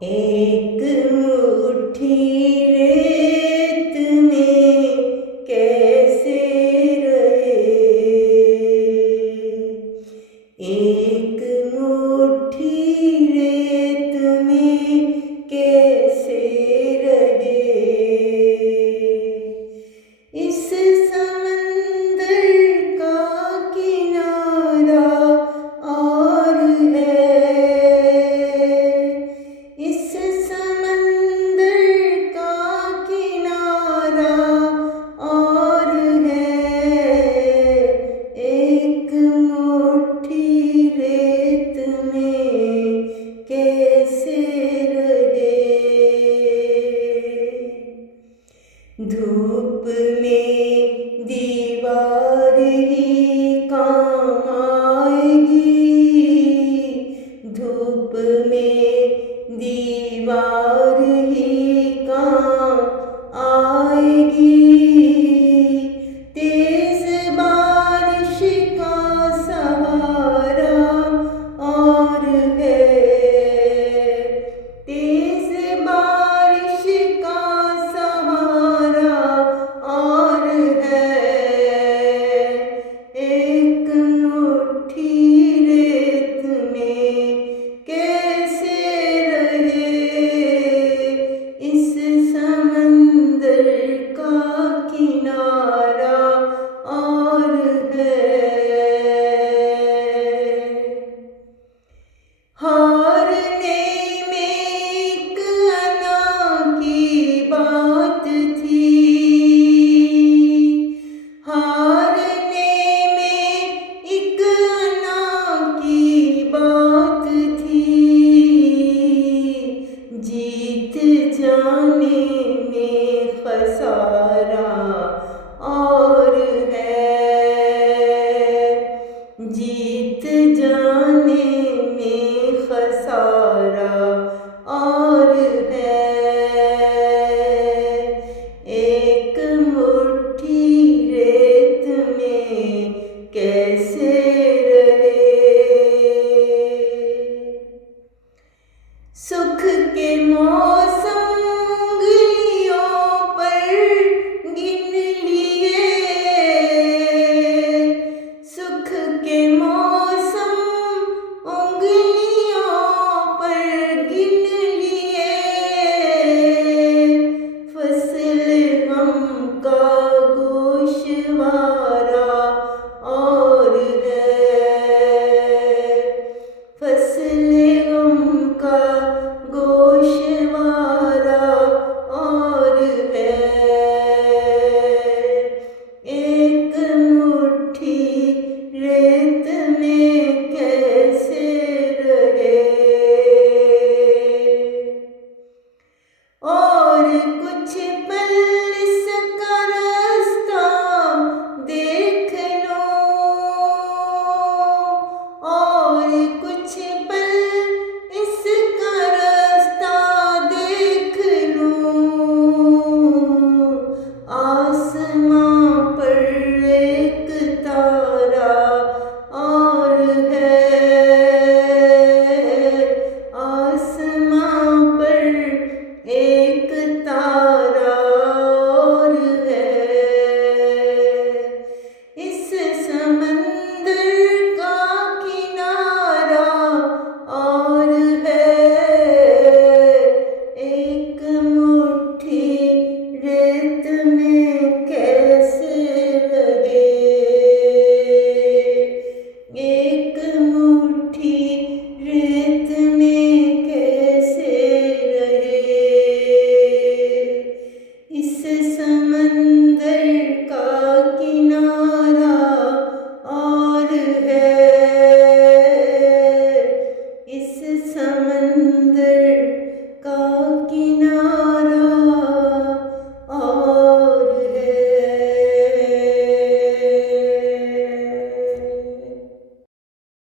एक मुट्ठी रेत में कैसे रहे, एक मुट्ठी रेत में कैसे रहे। इस समंदर का किनारा और है, इस समंदर का किनारा और है। एक मुट्ठी रेत में कैसे रहे। धूप में दीवार ही काम आएगी, धूप में दीवार ही काम आएगी। तेज बारिश का सहारा और है, तेज बारिश का सहारा और है। एक मुट्ठी रेत में कैसे रहे, इस समंदर का किनारा और है। हारने में एक अना की बात थी, हारने में एक अना की बात थी। जीत जाने में खसारा और है, जीत जाने में खसारा और है। एक मुट्ठी रेत में कैसे रहे। सुख के मोल